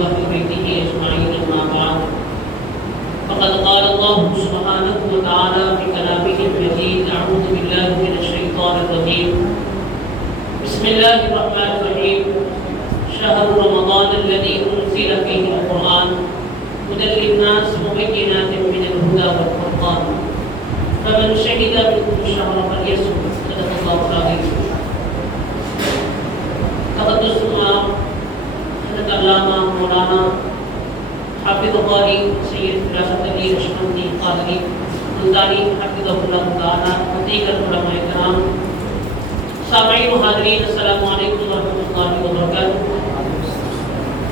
وأهل بيته أجمعين أما بعد فقد قال الله سبحانه وتعالى في كلامه المجيد أعوذ بالله من الشيطان الرجيم بسم الله الرحمن الرحيم شهر رمضان الذي أنزل فيه القرآن هدى للناس وبينات من الهدى والفرقان فمن شهد منكم الشهر فليصم صدق الله العظيم. تقدس حضرت علامہ مولانا حافظ قاری سید فراست علی رشمندی قادری ملتانی حافظہ اللہ تعالی دیگر علماء کرام، سامعین و حاضرین، السلام علیکم ورحمۃ اللہ وبرکاتہ.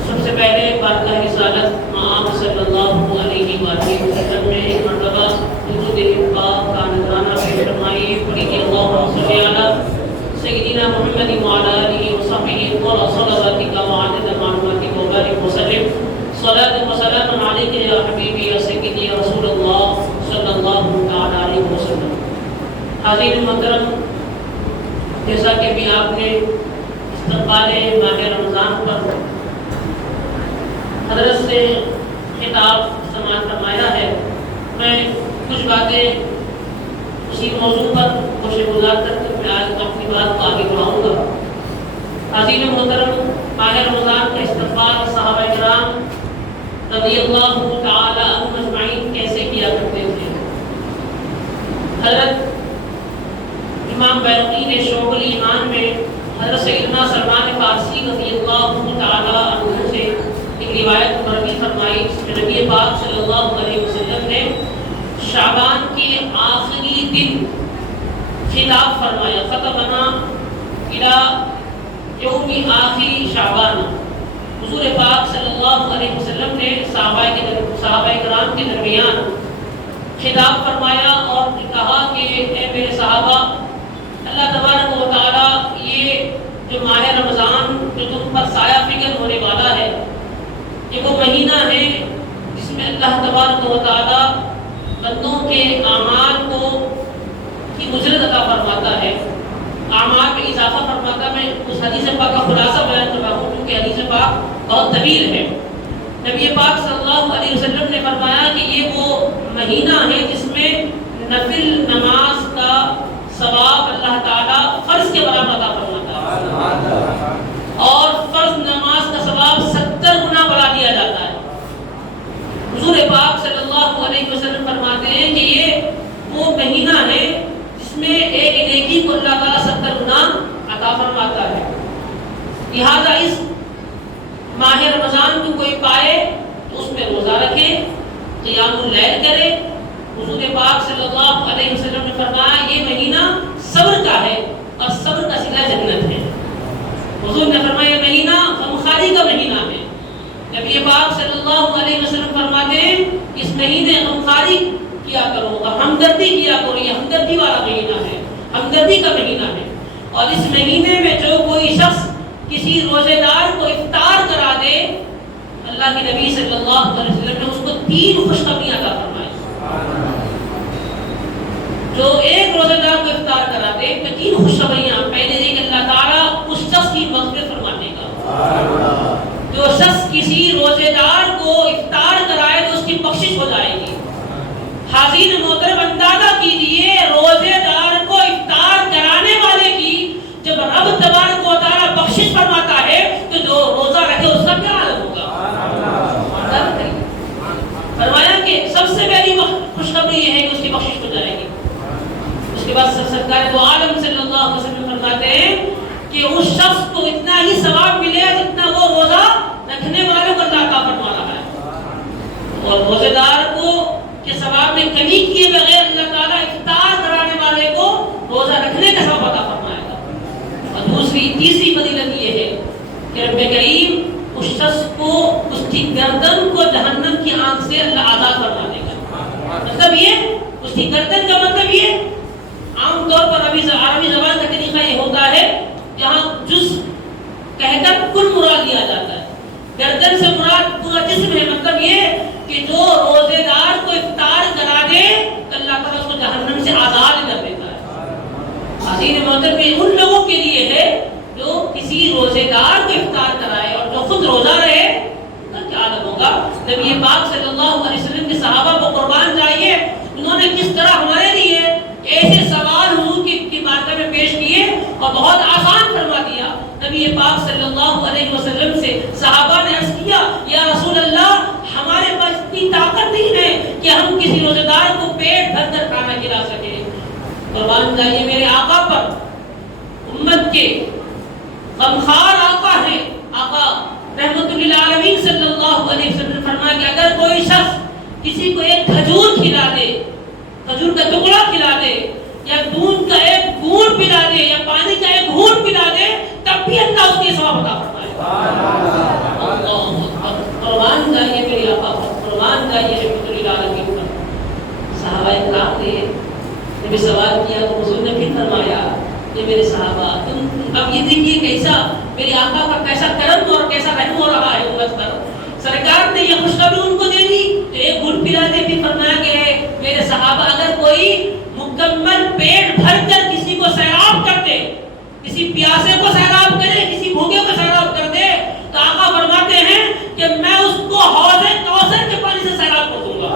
سب سے پہلے بارگاہ رسالت مآب صلی اللہ علیہ وآلہ وسلم میں ایک مرتبہ درود پاک کا نذرانہ پیش فرمائیے. پڑھیے اللہم صلی علی سیدنا محمد وعلی آلہ وصحبہ وصلواتک وعدد معلوماتک وبارک وسلم صلاۃ و سلام علیک یا حبیبی یا سیدی یا رسول اللہ صلی اللہ علیہ وسلم. حاضرین محترم، جیسا کہ بھی آپ نے استقبال ماہ رمضان پر حضرت سے خطاب سماعت فرمایا ہے، میں کچھ باتیں اسی موضوع پر گوشے گزار کر کے میں آج اپنی بات کو آگے بڑھاؤں گا. حاضرین محترم، ماہ رمضان کا استقبال صحابہ کرام رضی اللہ تعالی عنہم اجمعین کیسے کیا کرتے تھے؟ حضرت امام بیرقی نے شعب الایمان میں حضرت سیدنا سلمان فارسی رضی اللہ تعالی عنہ سے ایک روایت مروی فرمائی کہ نبی پاک صلی اللہ علیہ وسلم نے شعبان کے آخری دن خطاب فرمایا، خطبنا الی یوم آخری شعبان. حضور پاک صلی اللہ علیہ وسلم نے صحابہ کرام کے درمیان خطاب فرمایا اور کہا کہ اے میرے صحابہ، اللہ تبارک و تعالی یہ جو ماہ رمضان جو تم پر سایہ فکر ہونے والا ہے، یہ وہ مہینہ ہے جس میں اللہ تبارک و تعالی بندوں کے اعمال کو کی اجرت عطا فرماتا ہے، اعمال میں اضافہ فرماتا ہے. میں اس حدیث پاک کا خلاصہ بیان کر رہا ہوں کیونکہ حدیث پاک بہت طویل ہے. نبی پاک صلی اللہ علیہ وسلم نے فرمایا کہ یہ وہ مہینہ ہے جس میں نفل نماز کا ثواب اللہ تعالیٰ فرض کے برابر عطا فرماتا ہے اور فرض نماز کا ثواب 70 گنا بڑھا دیا جاتا ہے. حضور پاک صلی اللہ علیہ وسلم فرماتے ہیں کہ یہ وہ مہینہ ہے جس میں ایک نیکی کو اللہ تعالیٰ 70 گنا عطا فرماتا ہے. لہذا اس ماہ رمضان کو کوئی پائے تو اس میں روزہ رکھے، قیام اللیل کرے. حضور پاک صلی اللہ علیہ وسلم نے فرمایا یہ مہینہ صبر کا ہے اور صبر کا صلہ جنت ہے. حضور نے فرمایا یہ مہینہ غمخواری کا مہینہ ہے. نبی پاک صلی اللہ علیہ وسلم فرماتے ہیں اس مہینے غمخواری کیا کرو اور ہمدردی کیا کرو. یہ ہمدردی والا مہینہ ہے، ہمدردی کا مہینہ ہے. اور اس مہینے میں جو کوئی شخص کسی روزے دار کو افطار کرا دے، اللہ کے نبی صلی اللہ علیہ وسلم نے اس کو 3 خوشخبریاں عطا فرمائی. جو ایک روزے دار کو افطار کرا دے تو 3 خوشخبریاں. پہلے یہ کہ اللہ تعالیٰ اس شخص کی مغفرت فرمانے کا. جو شخص کسی روزے دار کو افطار کرائے تو اس کی بخشش ہو جائے گی. حاضرین محترم، اندازہ کیجئے روزے دار کو افطار کرانے والے کی جب رب تبارک و تعالیٰ بخشش فرماتا ہے تو جو روزہ رکھے اس کا کیا حال ہوگا؟ فرمایا کہ سب سے پہلی خوشخبری یہ ہے کہ اس کی بخشش ہو جائے گی. اس کے بعد سرکار دو عالم صلی اللہ علیہ وسلم فرماتے ہیں کہ اس شخص کو اتنا ہی ثواب ملے جتنا وہ روزہ رکھنے والوں کو اللہ عطا فرما رہا ہے. اور روزے دار کو کے ثواب میں کمی کیے بغیر اللہ تعالیٰ افطار کرانے والے کو روزہ رکھنے کا ثواب عطا فرمائے گا. اور تیسری فضیلت یہ ہے کہ رب کریم اس شخص کو اس کی گردن کو جہنم کی آنکھ سے اللہ آزاد فرما دے گا. مطلب یہ اس کی گردن کا مطلب یہ عام طور پر عربی زبان کا طریقہ یہ ہوتا ہے جہاں جز کہہ کر کل مراد لیا جاتا ہے. گردن سے مراد پورا جسم ہے. مطلب یہ کہ جو روزے دار کو افطار کرا دے اللہ تعالیٰ اس کو جہنم سے آزاد کر دیتا ہے. حاضرین محترم، ان لوگوں کے لیے ہے جو کسی روزے دار کو افطار کرائے اور جو خود روزہ رہے پاک صلی اللہ علیہ وسلم کے صحابہ کو قربان جائیے انہوں نے کس طرح ہمارے لیے ایسے سوال حضور کی بارگاہ میں پیش کیے اور بہت آسان فرما دیا. نبی پاک صلی اللہ علیہ وسلم سے صحابہ نے عرض کیا یا رسول اللہ ہمارے پاس اتنی طاقت نہیں ہے کہ ہم کسی روزہ دار کو پیٹ بھر کر کھانا کھلا سکیں. قربان جائیے میرے آقا پر, امت کے غمخوار آقا ہیں. آقا رحمت للعالمین صلی اللہ علیہ وسلم نے فرمایا کہ اگر کوئی شخص کسی کو ایک کھجور کھلا دے, کھجور کا ٹکڑا کھلا دے یا دودھ کا ایک گھونٹ پلا دے یا پانی کا ایک گھونٹ پلا دے تب بھی اللہ اس کے ثواب عطا فرمائے. قربان جائیے میرے آقا پر, قربان جائیے رحمت للعالمین پر. صحابہ کرام نے جب سوال کیا تو حضور نے پھر فرمایا کہ میرے صحابہ تم اب یہ دیکھیے کیسا میرے آقا کا کیسا کرم اور کیسا رحم ہو رہا ہے امت پر. سرکار نے یہ خوشخبری ان کو دے دی تو ایک گھونٹ پلا دے بھی فرمایا کہ میرے صحابہ اگر کوئی مکمل پیٹ بھر کر کسی کو سیراب کر دے, کسی پیاسے کو سیراب کرے, کسی بھوکے کو سیراب کر دے تو آقا فرماتے ہیں کہ میں اس کو حوض کوثر کے پانی سے سیراب کر دوں گا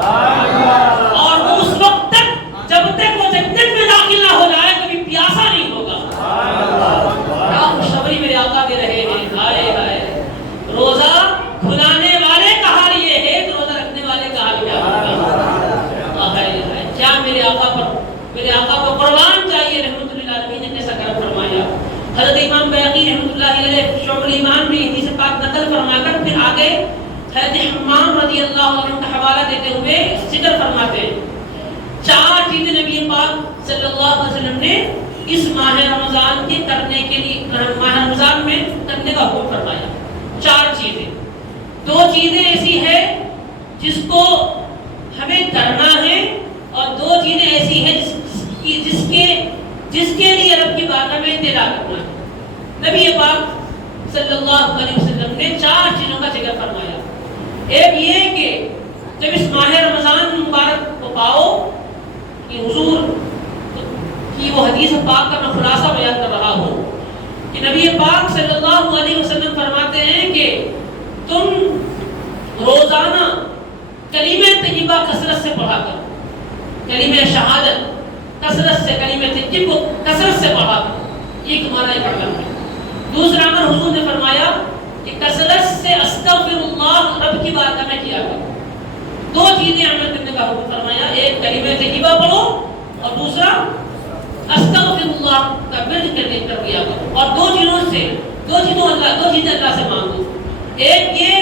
اور وہ اس وقت تک جب تک وہ جنت میں داخل نہ ہو جائے کبھی پیاسا نہیں ہوگا. کیا خوشخبری میرے آقا دے رہے ہیں. ہائے ہائے, روزہ کھلانے والے کا حال یہ ہے کہ روزہ رکھنے والے کا حال کیا ہوگا. کیا میرے آقا پر, میرے آقا کو قربان چاہیے رحمت للعالمین نے کیسا کرم فرمایا. حضرت امام بیہقی رحمۃ اللہ علیہ شعب الایمان میں حدیث پاک نقل فرما کر پھر آگے حضرت حمام رضی اللہ عنہ کا حوالہ دیتے ہوئے ذکر فرماتے ہیں 4 چیزیں نبی پاک صلی اللہ علیہ وسلم نے اس ماہ رمضان کے کرنے کے لیے, ماہ رمضان میں کرنے کا حکم فرمایا. 4 چیزیں, 2 چیزیں ایسی ہے جس کو ہمیں کرنا ہے اور 2 چیزیں ایسی ہیں جس کے لیے رب کی بارگاہ میں انتظار کرنا ہے. نبی پاک صلی اللہ علیہ وسلم نے 4 چیزوں کا ذکر فرمایا. ایک یہ کہ جب اس ماہ رمضان مبارک کو پاؤ کہ حضور کی وہ حدیث پاک کا میں خلاصہ بیان کر رہا ہوں کہ نبی پاک صلی اللہ علیہ وسلم فرماتے ہیں کہ تم روزانہ کلمہ طیبہ کثرت سے پڑھا کر, کلمہ شہادت کثرت سے, کلمہ طیب کو کثرت سے پڑھا کر. یہ تمہارا ایک عمل ہے. دوسرا عمل حضور نے فرمایا کہ کثرت سے استغفر اللہ رب کی بارگاہ میں کیا کرو. 2 چیزیں عمل کرنے کا حکم فرمایا, ایک کلمہ طیبہ پڑھو اور دوسرا استغفر اللہ کا ورد کرنے کر دیا کرو. اور 2 چیزیں اللہ سے مانگو. ایک یہ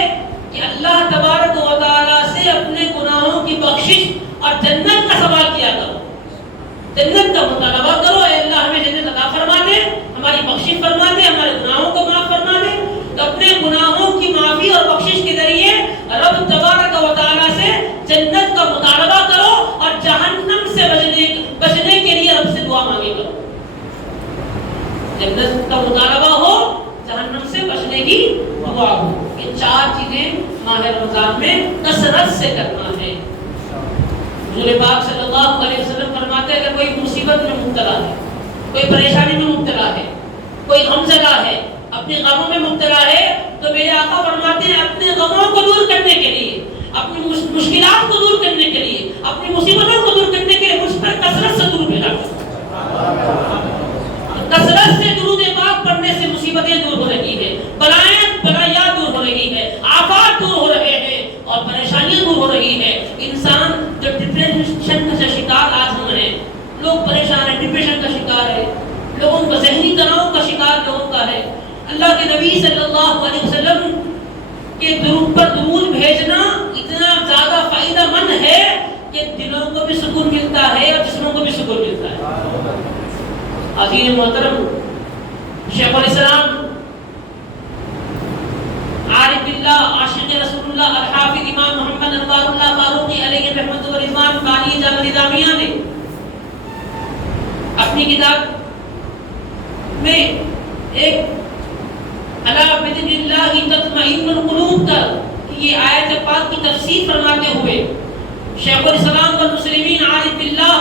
کہ اللہ تبارک و تعالی سے اپنے گناہوں کی بخشش اور جنت کا سوال کیا کرو, جنت کا مطالبہ کرو. اے اللہ ہمیں جنت عطا فرما دے, ہماری بخشش فرما دے, ہمارے گناہوں کو معاف فرما دے. تو اپنے گناہوں کی معافی اور بخشش کے ذریعے رب تبارک و تعالی سے جنت کا مطالبہ کرو اور جہنم سے بچنے کے لیے رب سے دعا مانگے کرو. جنت کا مطالبہ ہو, جہنم سے بچنے کی دعا ہو. یہ 4 چیزیں ماہ رمضان میں کثرت سے کرنا ہے. حضور پاک صلی اللہ علیہ وسلم فرماتے ہیں کہ کوئی مصیبت میں مبتلا ہے, کوئی پریشانی میں مبتلا ہے, کوئی غمزدہ ہے, اپنے غموں میں مبتلا ہے تو میرے آقا فرماتے ہیں اپنے غموں کو دور کرنے کے لیے, اپنی مشکلات کو دور کرنے کے لیے, اپنی مصیبتوں کو دور کرنے کے لیے مجھ پر کثرت سے درود بھیجا کرو. کثرت سے درود پاک پڑھنے سے مصیبتیں دور ہو رہی ہے, بلائیاں دور ہو رہی ہے, آفات دور ہو رہے ہیں اور پریشانیاں دور ہو رہی ہے. انسان جو ڈپریشن کا شکار آج ہم ہیں, لوگ پریشان ہیں, ڈپریشن کا شکار ہے, لوگوں کا ذہنی تناؤ کا شکار لوگوں کا ہے. اللہ کے نبی صلی اللہ علیہ وسلم کے درود پر درود بھیجنا اتنا زیادہ فائدہ مند ہے کہ دلوں کو بھی سکون ملتا ہے اور جسموں کو بھی سکون ملتا ہے. عزیز محترم, شیخ الاسلام عارف باللہ عاشق رسول اللہ الحافظ امام محمد انوار اللہ فاروقی علیہ رحمت و رضوان بانی جامع نظامیہ نے اپنی کتاب میں ایک الا بذکر اللہ تطمئن القلوب کا یہ آیت پاک کی تفسیر فرماتے ہوئے شیخ الاسلام والمسلمین عارف باللہ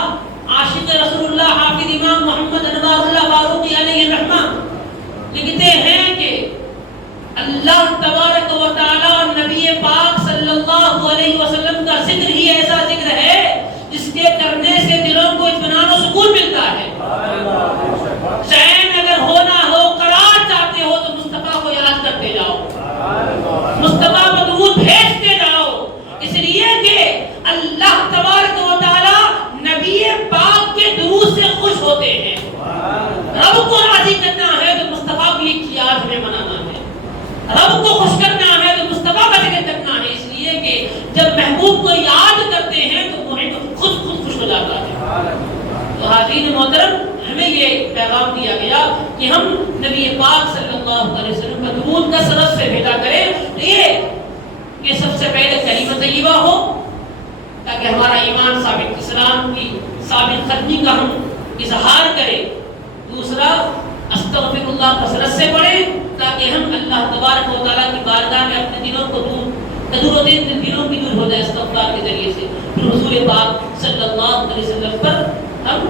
عاشق رسول اللہ حافظ امام محمد انوار اللہ فاروقی علیہ الرحمہ لکھتے ہیں کہ اللہ تبارک و تعالی اور نبی پاک صلی اللہ علیہ وسلم کا ذکر ہی ایسا ذکر ہے جس کے کرنے سے دلوں کو اطمینان و سکون ملتا ہے. چین اگر ہونا ہو، قرار چاہتے ہو تو مصطفیٰ کو یاد کرتے جاؤ، مصطفیٰ کو درود بھیجتے جاؤ، اس لیے کہ اللہ تبارک و تعالی نبی پاک کے درود سے خوش ہوتے ہیں. رب کو راضی کرنا ہے تو مصطفیٰ کی ایک یاد ہمیں منانا ہے، رب کو خوش کرنا ہے تو مصطفیٰ کا ذکر کرنا ہے. اس لیے کہ جب محبوب کو یاد کرتے ہیں تو وہ خود خوش ہو جاتا ہے. تو حاضرین محترم، ہمیں یہ پیغام دیا گیا کہ ہم نبی پاک صلی اللہ علیہ وسلم کا درود کثرت سے بھیجا کریں. یہ کہ سب سے پہلے کلمہ طیبہ ہو تاکہ ہمارا ایمان ثابت، اسلام کی ثابت قدمی کا ہم اظہار کریں. دوسرا استغفر اللہ کثرت سے پڑھیں تاکہ ہم اللہ تبارک و تعالیٰ کی بارگاہ میں اپنے دلوں کو دور دلوں کی دور ہو جائے استغفار کے ذریعے سے. پھر حضور پاک صلی اللہ علیہ وسلم پر ہم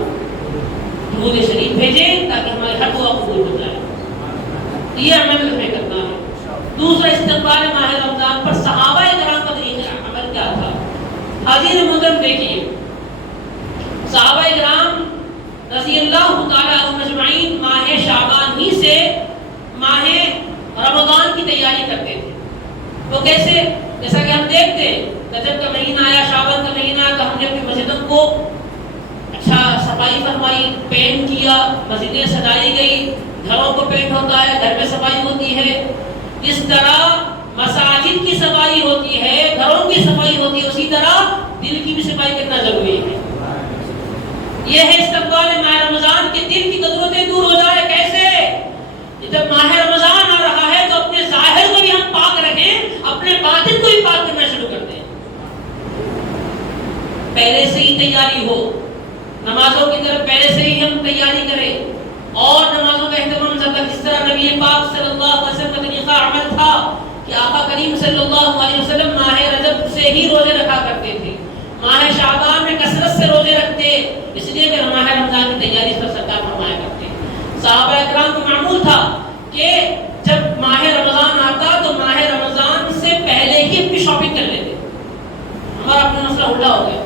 درود شریف بھیجیں تاکہ ہمارے ہر دعا قبول ہو جائے. یہ عمل ہمیں کرنا ہے. دوسرا استقبال ماہ رمضان پر صحابہ کرام کا طریقہ عمل کیا تھا. حاضرین محترم دیکھیے، صحابہ کرام رضی اللہ تعالیٰ عنہم اجمعین ماہ شعبان ہی سے ماہ رمضان کی تیاری کرتے تھے. وہ کیسے؟ جیسا کہ ہم دیکھتے ہیں رجب کا مہینہ آیا، شعبان کا مہینہ آیا تو ہم نے اپنی مسجدوں کو اچھا صفائی فرمائی، پینٹ کیا، مسجدیں سجائی گئی، گھروں کو پینٹ ہوتا ہے، گھر میں صفائی ہوتی ہے. جس طرح مساجد کی صفائی ہوتی ہے، گھروں کی صفائی ہوتی ہے، اسی طرح دل کی بھی صفائی کرنا ضروری ہے. یہ ہے استقبال ماہ رمضان کے دل کی قدرتیں دور ہو جائے. کیسے؟ جب ماہ رمضان آ رہا ہے تو اپنے ظاہر کو بھی ہم پاک رکھیں، اپنے باطن کو بھی پاک کرنا شروع کر دیں. پہلے سے ہی تیاری ہو، نمازوں کی طرف پہلے سے ہی ہم تیاری کریں اور نمازوں کا اہتمام زیادہ. جس طرح نبی پاک صلی اللہ علیہ وسلم کا طریقہ عمل تھا کہ آقا کریم صلی اللہ علیہ وسلم ماہ رجب سے ہی روزے رکھا کرتے تھے، ماہ شعبان میں کثرت سے روزے رکھتے، اس لیے کہ ماہ رمضان کی تیاری پر سرکار فرمایا کرتے. صحابہ اکرام کو معمول تھا کہ جب ماہ رمضان آتا تو ماہ رمضان سے پہلے ہی اپنی شاپنگ کر لیتے. ہمارا اپنا مسئلہ الٹا ہو گیا.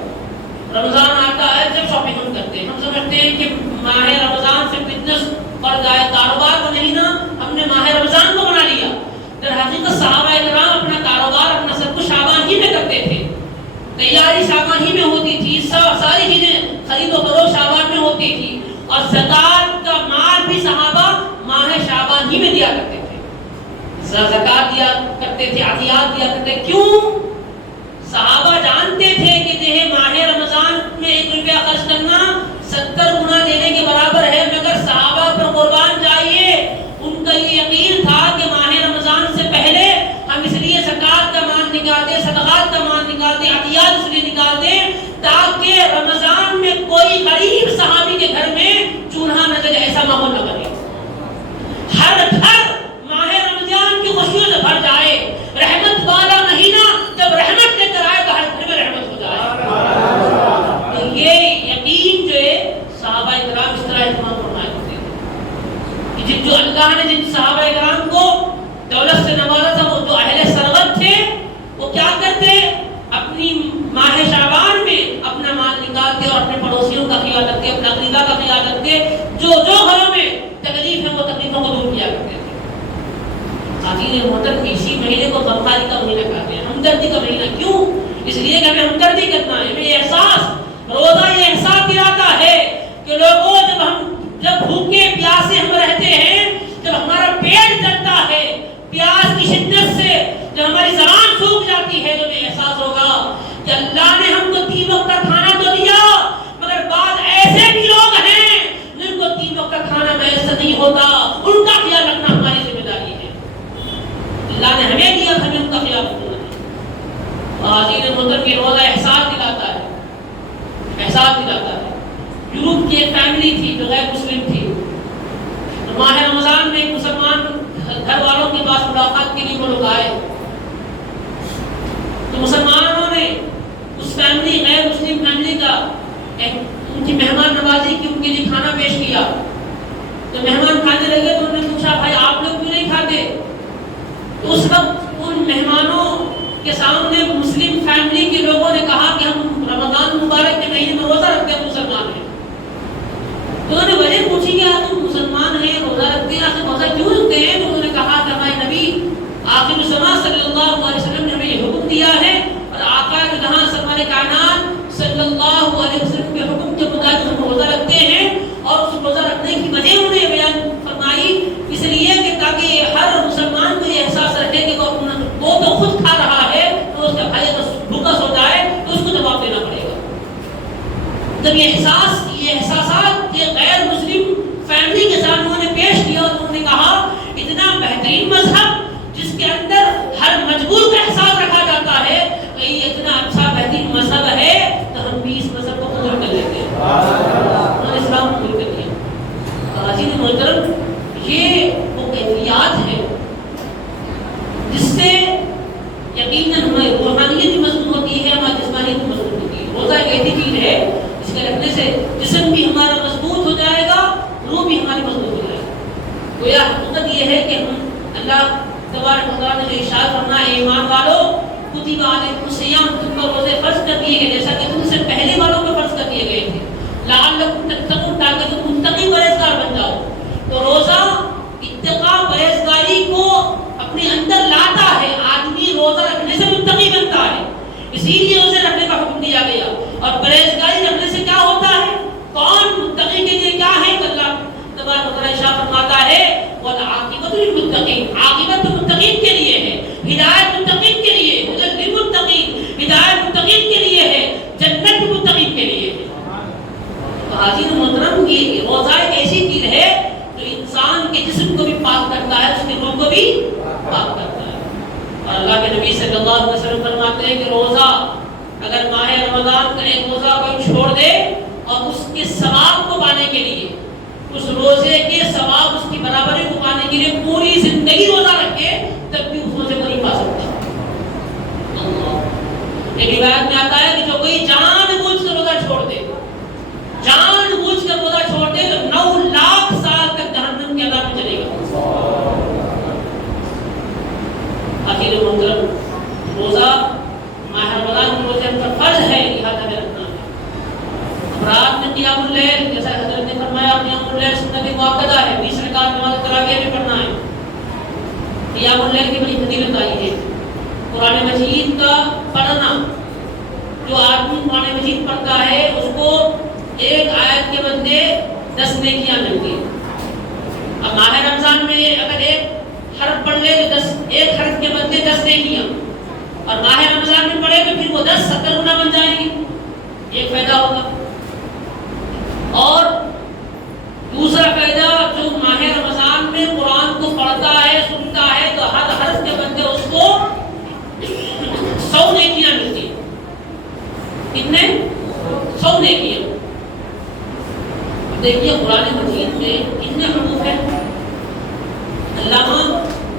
رمضان آتا ہے جب شاپنگ ہم کرتے ہیں، ہم سمجھتے ہیں کہ ماہ رمضان سے بزنس بڑھ جائے، کاروبار کا مہینہ ہم نے ماہ رمضان کو بنا لیا. در حقیقت صحابہ اکرام اپنا کاروبار، اپنا سب کچھ شعبان ہی میں کرتے تھے، تیاری شعبان ہی میں ہوتی تھی، ساری چیزیں خرید و فروخت شعبان میں ہوتی تھی، اور زکات کا مال بھی صحابہ ماہ شعبان ہی میں دیا کرتے تھے. زکات دیا کرتے تھے، عطیات دیا کرتے. کیوں؟ صحابہ جانتے تھے کہ یہ ماہ رمضان میں 1 روپیہ خرچ کرنا 70 گنا دینے کے برابر ہے، مگر صحابہ پر قربان جائیے ان کا یہ یقین تھا کہ ماہ رمضان سے پہلے ہم اس لیے زکات کا مال نکالتے، صدقات کا مال نکالتے، عطیات اس لیے نکالتے تاکہ رمضان میں کوئی غریب صحابی کے گھر میں چولہا نہ جلے، ایسا ماحول نہ بنے. ہر گھر ماہ رمضان کی خوشیوں سے بھر جائے. رحمت والا مہینہ جب رحمت لے کر آئے تو ہر گھر میں رحمت ہو جائے. تو یہ یقین جو ہے صحابہ کرام اس طرح اہتمام فرمایا کرتے تھے. جو اللہ نے جن صحابہ کرام کو دولت سے نوازا تھا، وہ جو اہل سرغت تھے، وہ کیا کرتے؟ اپنی ماہ شعبان میں اپنا مال نکالتے اور اپنے پڑوسیوں کا خیال رکھتے، اپنا عقیدہ کا خیال رکھتے، جو گھروں میں تکلیف ہے وہ تکلیفوں کو دور کیا کرتے تھے. حاضرین محترم، اسی مہینے کو غمخواری کا مہینہ کہتے ہیں، ہمدردی کا مہینہ. کیوں؟ اس لیے کہ ہمیں ہمدردی کرنا ہے. ہمیں یہ احساس، روزہ یہ احساس دلاتا ہے کہ لوگوں جب بھوکے پیاسے ہم رہتے ہیں، جب ہمارا پیٹ جلتا ہے پیاس کی شدت سے، جب ہماری زبان سوکھ جاتی ہے، تو ہمیں احساس ہوگا کہ اللہ نے ہم کو 3 وقت کا کھانا تو دیا، مگر بعض ایسے بھی لوگ ہیں جن کو 3 وقت کا کھانا میسر نہیں ہوتا. ان کا خیال رکھنا ہماری ذمہ داری ہے. اللہ نے ہمیں دیا، ہمیں ان کا خیال رکھنا ہے. حاضرین محترم، یہ روزہ احساس دلاتا ہے، احساس دلاتا ہے. یورپ کی ایک فیملی تھی جو غیر مسلم تھی. ماہ رمضان میں ایک مسلمان گھر والوں کے پاس ملاقات کے لیے وہ لوگ آئے تو مسلمانوں نے اس فیملی، غیر مسلم فیملی کا ان کی مہمان نوازی کی، ان کے لیے کھانا پیش کیا. تو مہمان کھانے لگے تو انہوں نے پوچھا، بھائی آپ لوگ کیوں نہیں کھاتے؟ تو اس وقت ان مہمانوں کے سامنے مسلم فیملی کے لوگوں نے کہا کہ ہم رمضان مبارک کے مہینے میں روزہ رکھتے ہیں، مسلمان ہیں. تو انہوں نے وجہ پوچھی کہ آپ مسلمان ہیں، روزہ رکھتے ہیں، آپ روزہ کیوں رکھتے ہیں؟ تو انہوں نے کہا کہ ہمارے نبی آخر الزمان صلی اللہ علیہ وسلم نے ہمیں یہ حکم دیا ہے، اور آقا جہاں سرور کائنات صلی اللہ علیہ وسلم کے حکم کے مطابق ہم روزہ رکھتے ہیں. اور اس روزہ رکھنے کی وجہ انہوں نے بیان فرمائی، اس لیے کہ تاکہ ہر مسلمان کو یہ احساس رکھے کہ وہ تو خود کھا رہا ہے، تو اس کا بھائی اگر بھوکا سو جائے تو اس کو جواب دینا پڑے گا. جب یہ احساسات یہ غیر مسلم فیملی کے ساتھ انہوں نے پیش کیا، اور انہوں نے کہا اتنا بہترین مذہب جس کے اندر ہر مجبور کا احساس رکھا جاتا ہے، کہ یہ اتنا اچھا بہترین مذہب ہے تو ہم بھی اس مذہب کو قبول کر لیتے ہیں. انہوں نے اسلام قبول کر لیا. حاضرین محترم، یہ وہ کیفیات ہے جس سے یقیناً ہماری روحانیت بھی مضبوط ہوتی ہے، ہماری جسمانیت بھی مضبوط ہوتی ہے. روزہ ایک ایسی چیز ہے جس کے رکھنے سے جسم بھی ہمارا مضبوط ہو جائے گا، روح بھی ہماری مضبوط ہو جائے گا. گویا حقیقت یہ ہے کہ ہم اللہ تبارک و تعالیٰ نے جو ارشاد فرمایا ہے، ایمان والو کتب علیکم الصیام، تم پر روزے فرض کر دیے گئے جیسا کہ تم سے پہلے والوں پر فرض کر دیے گئے تھے، لعلکم تتقون، تاکہ تم متقی پرہیزگار بن جاؤ. تو روزہ اتقاء پرہیزگاری کو اپنے اندر لاتا ہے. آدمی روزہ رکھنے سے متقی بنتا ہے، اسی لیے اسے رکھنے کا حکم دیا گیا. اور پرہیزگاری رکھنے سے کیا ہوتا ہے؟ کون متقی کے لیے کیا ہے؟ اللہ تبارک و تعالیٰ ارشاد فرماتا ہے والعاقبۃ للمتقین، عاقبت تو متقین کے لیے ہے، ہدایت متقین کے لیے، ہدی للمتقین، ہدایت متقین کے لیے ہے، جنت متقین کے لیے ہے. تو حاضرین محترم، یہ روزہ ایک ایسی چیز ہے جو انسان کے جسم کو بھی پاک کرتا ہے، اس کی روح کو بھی پاک کرتا ہے. اور اللہ کے نبی صلی اللہ علیہ وسلم فرماتے ہیں کہ روزہ اگر ماہ رمضان کا ایک روزہ کوئی چھوڑ دے اور اس کے ثواب کو پانے کے لیے، اس روزے کے ثواب، اس کی برابری کو پانے کے لیے پوری زندگی روزہ رکھے، تب بھی اس روزے کو نہیں پا سکتا. ایک روایت میں آتا ہے کہ جو کوئی جان بوجھ کر روزہ چھوڑ دے، جان بوجھ کر روزہ چھوڑ دے تو 9 لاکھ سال تک جہنم کے عذاب میں چلے گا. آخر محترم، روزہ ماہ رمضان کے روزے پر فرض ہے، لہٰذا میں رکھنا ہے. رات میں قیام اللیل، جیسا حضرت نے فرمایا قیام اللیل سنت مؤکدہ ہے، 20 رکعت نماز تراویح میں پڑھنا ہے. قیام اللیل کی بڑی فضیلت آئی ہے. قرآن مجید کا پڑھنا، جو آدمی قرآن مجید پڑھتا ہے اس کو ایک آیت کے بدلے 10 نیکیاں ملتی ہیں. اب ماہ رمضان میں اگر ایک حرف پڑھ لے تو ایک حرف کے بدلے 10 نیکیاں، اور ماہ رمضان میں پڑھے تو پھر وہ 10 70 گنا بن جائیں گی. ایک فائدہ ہوگا. اور دوسرا فائدہ، جو ماہ رمضان میں قرآن کو پڑھتا ہے، سنتا ہے، تو ہر حرف کے بدلے اس کو 100 نیکیاں ملتی ہیں. کتنے؟ 100 نیکیاں. دیکھیے قرآن مجید میں کتنے حروف ہیں. علامہ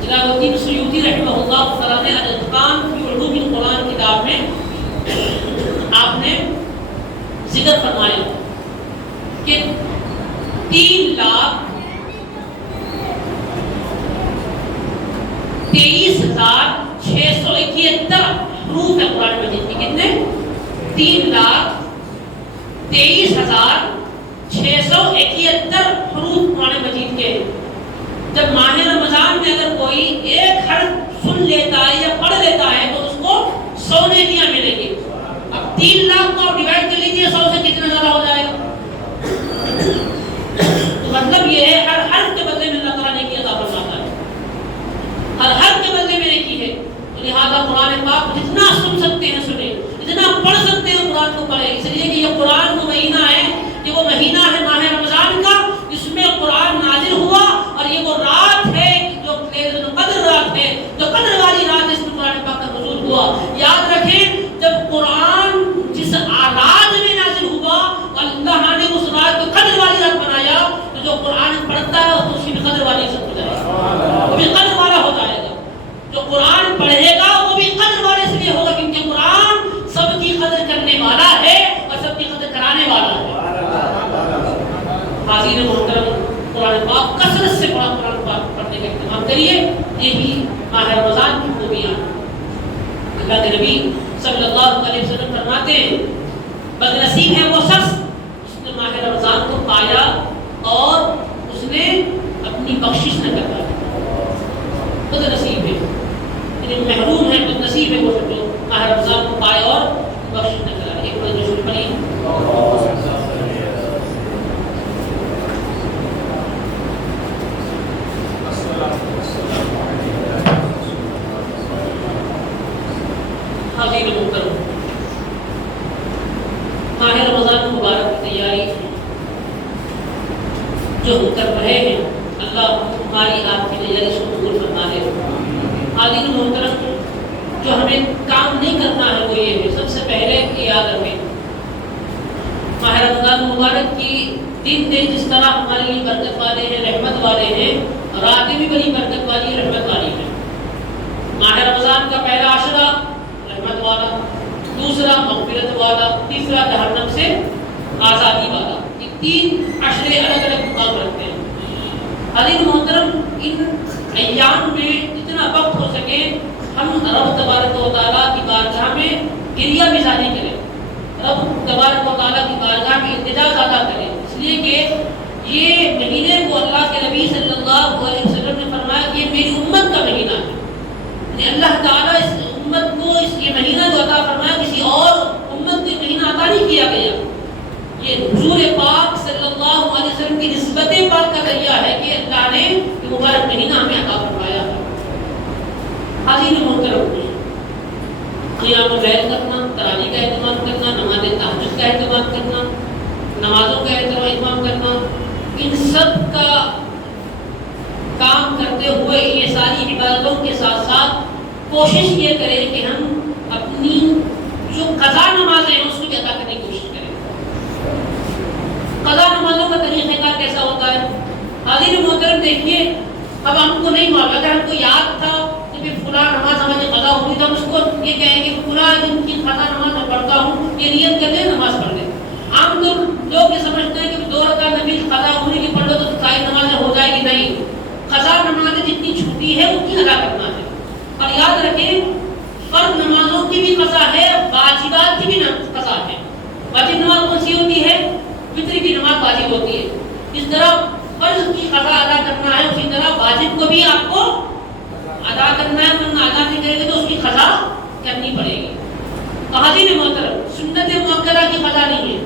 جلال الدین سیوطی رحمہ اللہ تعالیٰ نے الاتقان فی علوم القرآن کتاب میں آپ نے ذکر فرمایا کہ 3,23,671 حروف ہے قرآن مجید کے. کتنے؟ 3,23,671 حروف قرآن مجید کے. جب ماہ رمضان میں اگر کوئی ایک حرف سن لیتا ہے یا پڑھ لیتا ہے تو اس کو 100 نیکیاں ملیں گی. اب 3 لاکھ کو آپ ڈیوائڈ کر لیجیے 100 سے کتنا زیادہ ہو جائے گا. تو مطلب یہ ہے ہر حرف کے بدلے میں اللہ تعالیٰ نے کی عطا فرماتا ہے، ہر حرف کے بدلے میں نیکی ہے. تو لہٰذا قرآن پاک جتنا سن سکتے ہیں سنیں، جتنا پڑھ سکتے ہیں قرآن کو پڑھیں. اس لیے کہ یہ قرآن وہ مہینہ ہے، یہ وہ مہینہ ہے ماہ رمضان کا جس میں قرآن نازل ہوا. اور یہ وہ رات ہے جو قدر رات ہے، جو قدر والی رات اس میں قرآن پاک کا نزول ہوا. یاد رکھیں جب قرآن جس رات میں نازل ہوا اللہ نے اس رات کو قدر والی رات بنایا، تو جو قرآن پڑھتا ہے تو اس کی بھی قدر والی عزت ہو جائے گا، وہ بھی قدر والا ہو جائے گا. جو قرآن پڑھے گا وہ بھی قدر والے اس لیے ہوگا کیونکہ قرآن سب کی قدر کرنے والا ہے اور سب کی قدر کرانے والا ہے. حاضرین محترم، قرآن پاک کثرت سے قرآن پاک پڑھنے کا اہتمام کریے. یہی ماہ ماہ رمضان کی خوبیاں۔ اللہ کے نبی صلی اللہ علیہ وسلم فرماتے ہیں بد نصیب ہے وہ شخص جس نے ماہ رمضان کو پایا اور اس نے اپنی بخشش نہ کر پایا۔ بد نصیب ہے، یعنی محروم ہے، بد نصیب ہے وہ جو ماہ رمضان کو پایا اور بخشش نہ کرا۔ ایک بار رسول پڑھی حاضر محترم، ماہ رمضان مبارک کی تیاری جو ہم کر رہے ہیں، اللہ ہماری آپ کی تیاری اس کو قبول فرما لے۔ حاضر محترم، جو ہمیں کام نہیں کرنا ہے وہ یہ ہے، سب سے پہلے یہ یاد رکھیں ماہ رمضان مبارک کی دن جس طرح ہمارے لیے برکت والے ہیں، رحمت والے ہیں، راتیں بھی بڑی برکت والی رحمت والی ہیں۔ ماہ رمضان کا پہلا عشرہ رحمت والا، دوسرا مغفرت والا، تیسرا جہنم سے آزادی والا۔ یہ تین عشرے الگ الگ مقام رکھتے ہیں۔ حاضرین محترم، ان ایام میں جتنا وقت ہو سکے ہم رب تبارک و تعالیٰ کی بارگاہ میں گریہ بزاری کریں، رب تبارک و تعالیٰ کی بارگاہ میں التجا زیادہ کریں، اس لیے کہ یہ مہینے کو اللہ کے نبی صلی اللہ علیہ وسلم نے فرمایا کہ یہ میری امت کا مہینہ ہے، یعنی اللہ تعالیٰ اس امت کو یہ مہینہ جو عطا فرمایا کسی اور امت کو مہینہ عطا نہیں کیا گیا۔ یہ حضور پاک صلی اللہ علیہ وسلم کی نسبت پاک کا ذریعہ ہے کہ اللہ نے یہ مبارک مہینہ ہمیں عطا فرمایا ہے۔ حاضرین محترم، قیام اللیل کرنا، تراویح کا اہتمام کرنا، نماز تہجد کا اہتمام کرنا، نمازوں کا اہتمام کرنا، ان سب کا کام کرتے ہوئے یہ ساری عبادتوں کے ساتھ ساتھ کوشش یہ کریں کہ ہم اپنی جو قضا نمازیں ہیں اس کو ادا کرنے کی کوشش کریں۔ قضا نمازوں کا طریقہ کار کیسا ہوتا ہے؟ حاضرین محترم دیکھیے، اب ہم کو نہیں معلوم، اگر ہم کو یاد تھا کہ فلاں نماز ہماری قضا ہوئی تو ہم اس کو یہ کہیں کہ فلاں دن کی قضا نماز میں پڑھتا ہوں، یہ نیت کر لیں نماز پڑھ لیں۔ عام طور لوگ یہ سمجھتے ہیں کہ 2 رکعت نفل قضا ہونے کی پڑھ لو تو ساری نمازیں ہو جائے گی، نہیں، قضا نمازیں جتنی چھوٹی ہے اتنی ادا کرنا ہے۔ اور یاد رکھیں فرض نمازوں کی بھی قضا ہے، واجبات کی بھی قضا ہے۔ واجب نماز کون سی ہوتی ہے؟ وتر کی نماز واجب ہوتی ہے۔ اس طرح فرض کی قضا ادا کرنا ہے، اسی طرح واجب کو بھی آپ کو ادا کرنا ہے، ورنہ ادا نہیں کرے گے تو اس کی قضا کرنی پڑے گی۔ تو حاضرین محترم، سنت مؤکدہ کی قضا نہیں ہے۔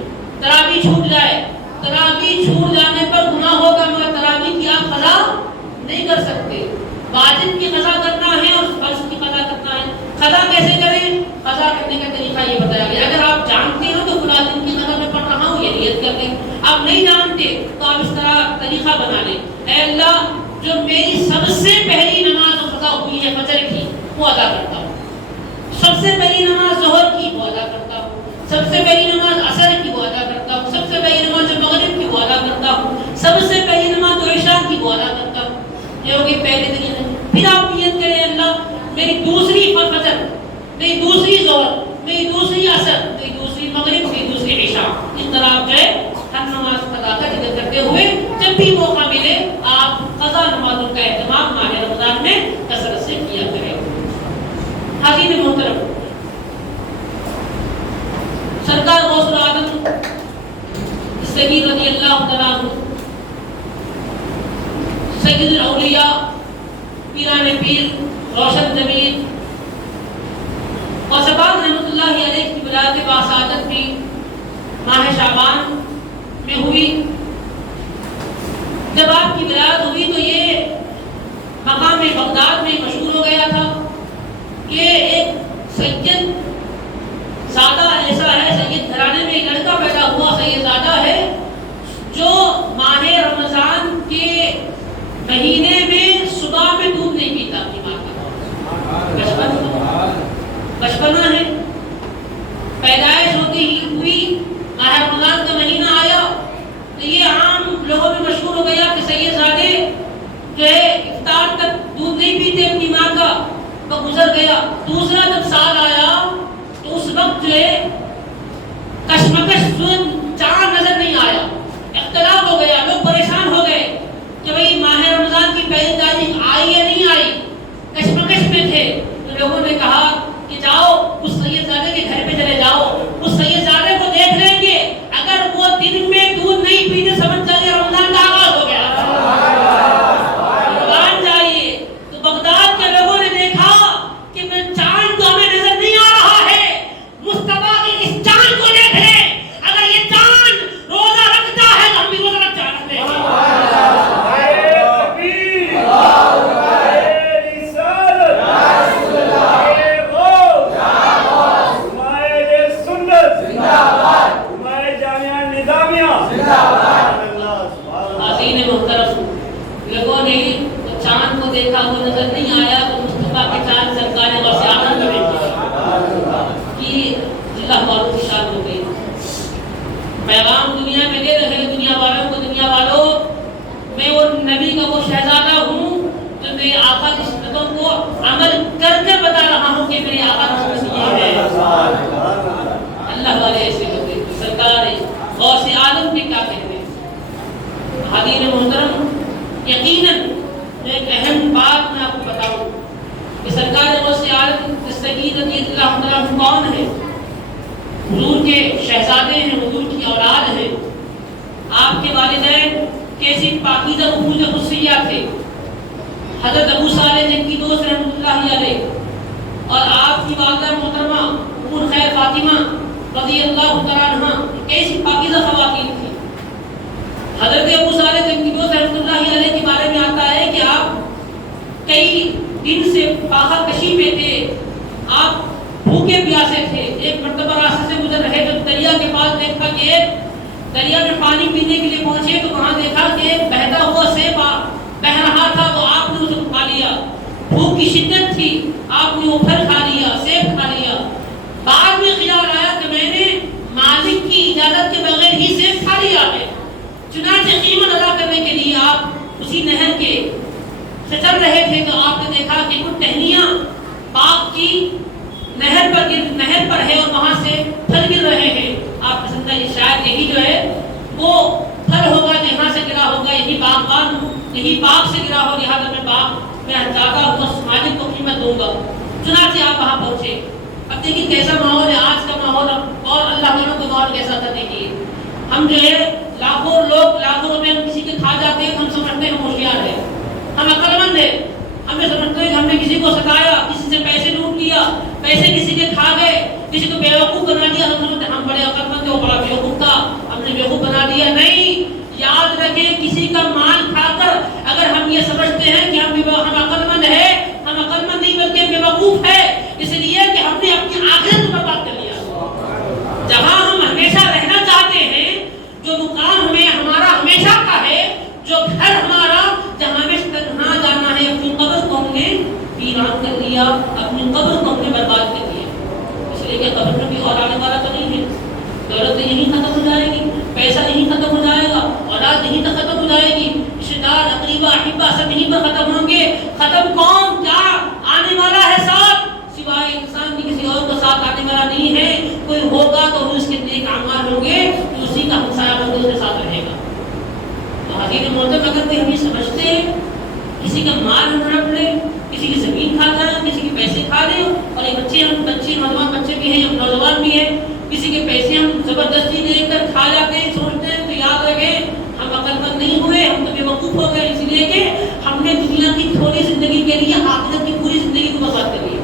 تراویح چھوٹ جائے، تراویح چھوٹ جانے پر گناہ ہوگا مگر تراویح کی آپ قضا نہیں کر سکتے۔ واجب کی قضا کرنا ہے اور فرض کی قضا کرنا ہے۔ قضا کیسے کریں؟ قضا کرنے کا طریقہ یہ بتایا گیا۔ اگر آپ جانتے ہو تو فلاں دن کی قضا میں پڑھ رہا ہوں، یہ نیت کر لیں۔ آپ نہیں جانتے تو آپ اس طرح طریقہ بنا لیں، اے اللہ جو میری سب سے پہلی نماز قضا ہوئی ہے فجر کی وہ ادا کرتا ہوں، سب سے پہلی نماز ظہر کی وہ ادا کرتا ہوں، سب سے پہلی نماز عصر کی وہ ادا کرتا ہوں، سب سے پہلی نماز جو مغرب کی وہ ادا کرتا ہوں، سب سے پہلی نماز جو عشاء کی وہ ادا کرتا ہوں۔ یہ ہوگی پہلے طریقے۔ پھر آپ نیت کریں، اللہ میری دوسری فجر، میری دوسری ظہر، میری دوسری عصر، میری دوسری مغرب، میری دوسری عشاء، اس طرح آپ جو ہے ہر نماز قضا کا ذکر کرتے ہوئے جب بھی موقع ملے آپ قضا نمازوں کا اہتمام ماہ رمضان میں کثرت سے کیا کریں۔ حاضرین محترم، سرکار غوث العالم سید رضی اللہ تعالیٰ عنہ، سید الاولیاء، پیران پیر، روشن ضمیر اور سبحان رحمۃ اللہ علیہ کی ولادت باسعادت بھی ماہ شعبان میں ہوئی۔ جب آپ کی ولادت ہوئی تو یہ مقام بغداد میں مشہور ہو گیا تھا۔ یہ ایک سید زادہ ایسا ہے، سید گھرانے میں ایک لڑکا پیدا ہوا سید زادہ ہے جو ماہ رمضان کے مہینے میں صبح میں دودھ نہیں پیتا اپنی ماں کا۔ بچپنا ہے، پیدائش ہوتی ہی ہوئی، ماہ رمضان کا مہینہ آیا تو یہ عام لوگوں میں مشہور ہو گیا کہ سید زادے جو ہے افطار تک دودھ نہیں پیتے اپنی ماں کا، تو گزر گیا۔ دوسرا جب سال آیا تو اس وقت جو ہے کشمکش، چاند نظر نہیں آیا، اختلاف ہو گیا، لوگ پریشان ہو گئے کہ بھئی ماہ رمضان کی پہلی تاریخ آئی یا نہیں آئی، کشمکش میں حاضرین محترم، یقیناً ایک اہم بات میں آپ کو بتاؤں کہ سرکار غوث عالم دستگیر رضی اللہ عنہ کون ہے؟ حضور کے شہزادے ہیں، حضور کی اولاد ہیں۔ آپ کے والدین کیسی پاکیزہ رفوز خصوصیہ تھے، حضرت ابو صالح جن کی دوست رحمۃ اللہ علیہ، اور آپ کی والدہ محترمہ ام خیر فاطمہ رضی اللہ تعالیٰ عنہ کیسی پاکیزہ خواتین تھی۔ حضرت ابو صالح جن کی دوست رحمۃ اللہ علیہ کے بارے میں آتا ہے کہ آپ کئی دن سے باہر کشی میں تھے، آپ بھوکے پیاسے تھے۔ ایک مرتبہ راستے سے گزر رہے تو دریا کے پاس دیکھا کہ دریا میں پانی پینے کے لیے پہنچے تو وہاں دیکھا کہ بہتا ہوا سیب بہ رہا تھا، تو آپ نے اسے کھا لیا۔ بھوک کی شدت تھی، آپ نے وہ پھل کھا لیا، سیب کھا لیا۔ بعد میں خیال آیا کہ میں نے مالک کی اجازت کے بغیر ہی سیب کھا لیا ہے۔ چنانچہ قیمت ادا کرنے کے لیے آپ اسی نہر کے سے چل رہے تھے تو آپ نے دیکھا کہ کچھ ٹہنیاں باغ کی نہر پر ہے اور وہاں سے پھل گر رہے ہیں۔ آپ نے سمجھا یہ شاید یہی جو ہے وہ پھل ہوگا جہاں سے گرا ہوگا، یہی باغ سے گرا ہو، لہٰذا میں باغ میں جاتا ہوں اس مالک کو قیمت دوں گا۔ چنانچہ آپ وہاں پہنچے۔ اب دیکھیے کیسا ماحول ہے آج کا ماحول، اور اللہ والوں کا ماحول کیسا تھا۔ دیکھیے ہم جو ہے لاکھوں روپے ہم کسی کے کھا جاتے ہیں، ہم سمجھتے ہیں ہم ہوشیار ہیں، ہم عقل مند ہیں، ہمیں سمجھتے ہیں کہ ہم نے کسی کو ستایا، کسی سے پیسے لوٹ لیا، پیسے کسی کے کھا گئے، کسی کو بیوقوف بنا دیا، ہم سمجھتے ہیں ہم بڑے عقل مند ہیں، وہ بڑا بیوقوف تھا، ہم نے بیوقوف بنا دیا۔ نہیں، یاد رکھیں کسی کا مال کھا کر اگر ہم یہ سمجھتے ہیں کہ ہم عقل مند ہیں، ہم عقل مند نہیں بلکہ بیوقوف ہے، اس لیے کہ ہم نے اپنی آخرت کو برباد کر لیا۔ جہاں ہم ہمیشہ رہنا چاہتے ہیں، جو مقام ہمارا ہمیشہ کا ہے، جو گھر ہمارا جہاں ہمیں جانا ہے، اپنی قبر کو ہم نے ویران کر لیا، اپنی قبر کو ہم نے برباد کر دیا۔ اس لیے کہ قبر میں بھی اور آنے والا تو نہیں ہے، دولت یہیں ختم ہو جائے گی، پیسہ یہیں ختم ہو جائے گا، اولاد یہیں تک ختم ہو جائے گی، رشتے دار اقریبا احبا سب یہیں پر ختم ہوں گے۔ ختم کون؟ کیا آنے والا ہے ساتھ؟ سوائے انسان کی کسی اور کو ساتھ آنے والا نہیں ہے۔ کوئی ہوگا تو اس کے نیک اعمال ہوں گے، تو اسی کا ہمسایہ بن کے اس کے ساتھ رہے گا۔ تو حضرت محترم، اگر کوئی ہمیں سمجھتے ہیں کسی کا مال ہم ہڑپ لیں، کسی کی زمین کھا جائیں، کسی کے پیسے کھا لیں، اور ایک نوجوان بچے بھی ہیں، نوجوان بھی ہیں، کسی کے پیسے ہم زبردستی دے کر کھا جاتے ہیں، سوچتے ہیں، تو یاد رکھیں ہم عقل مند نہیں ہوئے، ہم تو بیوقوف ہو گئے، اس لیے کہ ہم نے دنیا کی تھوڑی زندگی کے لیے آخرت کی پوری زندگی کو برباد کر لیا۔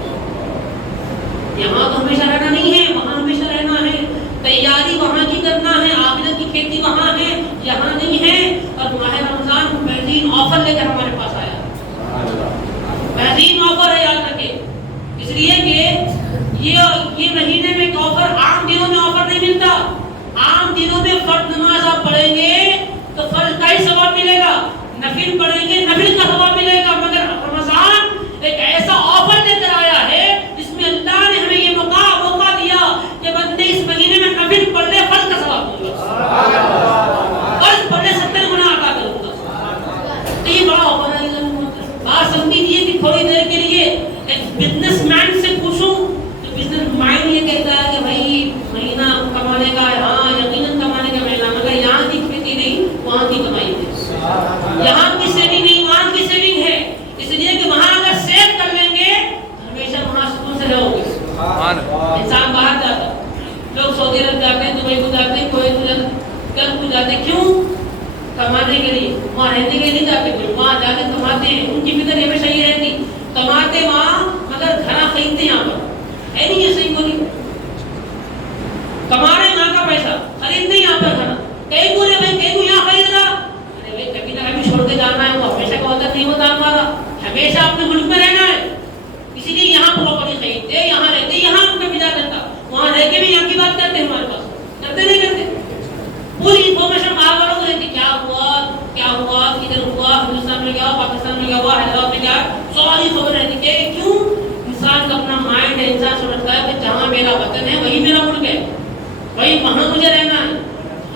یہاں تو ہمیشہ رہنا نہیں ہے، وہاں ہمیشہ رہنا ہے، تیاری وہاں کی کرنا ہے، آخرت کی کھیتی وہاں ہے، یہاں نہیں ہے۔ اور ماہ رمضان بہترین آفر لے کر ہمارے پاس آیا، بہترین آفر ہے، یاد رکھیں، اس لیے کہ یہ مہینے میں ایک آفر، عام دنوں میں آفر نہیں ملتا۔ عام دنوں میں فرض نماز آپ پڑھیں گے تو فرض کا ہی ثواب ملے گا، نفل پڑھیں گے نفل کا ثواب ملے گا، مگر رمضان ایک ایسا آفر لے کر آیا ہے جس میں اللہ نے ہمیں یہ موقع دیا کہ بندے اس مہینے میں نفل پڑھ لے، فرض کا ثواب دوں گا، فرض پڑھ لے 70 گنا عطا کروں گا۔ تو یہ بڑا آفر ہے۔ بات سمجھ لیجیے کہ تھوڑی دیر کے لیے ایک بزنس مین سے پوچھوں تو بزنس مائنڈ یہ کہتا ہے کہ بھائی مہینہ کمانے کا ہے، ہاں یقیناً کمانے کا مہینہ، مگر یہاں کی کھیتی نہیں وہاں کی کمائی ہے، یہاں کی سیونگ نہیں وہاں کی سیونگ ہے، اس لیے کہ وہاں اگر سیو کر لیں گے ہمیشہ وہاں سکون سے رہو گے۔ انسان باہر جاتا، لوگ سعودی عرب جاتے ہیں، دبئی کو جاتے ہیں، کویت کو جاتے ہیں، کیوں؟ کمانے کے لیے، وہاں رہنے کے لیے نہیں جاتے، کوئی وہاں جا کے کماتے ہیں، ان کی فکر ہمیشہ یہ رہتی، کماتے وہاں مگر گھر خریدتے یہاں پر، ہے نہیں یہ صحیح بولی؟ کما رہے وہاں کا پیسہ، خریدتے یہاں پر گھر، کئی بولے بھائی کئی کو یہاں خرید رہا، ارے بھائی کبھی نہ کبھی چھوڑ کے جانا ہے، وہ ہمیشہ کا وطن نہیں ہوتا ہمارا، ہمیشہ اپنے ملک میں رہنا ہے، اسی لیے یہاں پراپرٹی خریدتے، یہاں رہتے، یہاں ان کا ویزا رہتا، وہاں رہ کے بھی یہاں کی بات کرتے ہمارے پاس، کرتے نہیں کرتے، پوری انفارمیشن باہر والوں کو رہتی، کیا ہوا، کدھر ہوا، ہندوستان میں کیا ہوا، پاکستان میں کیا ہوا، حیدرآباد میں کیا ہے، ساری خبر رہتی کہ کیوں؟ انسان کا اپنا مائنڈ ہے، انسان سمجھتا ہے کہ جہاں میرا وطن ہے وہی میرا ملک ہے، وہی وہاں مجھے رہنا ہے۔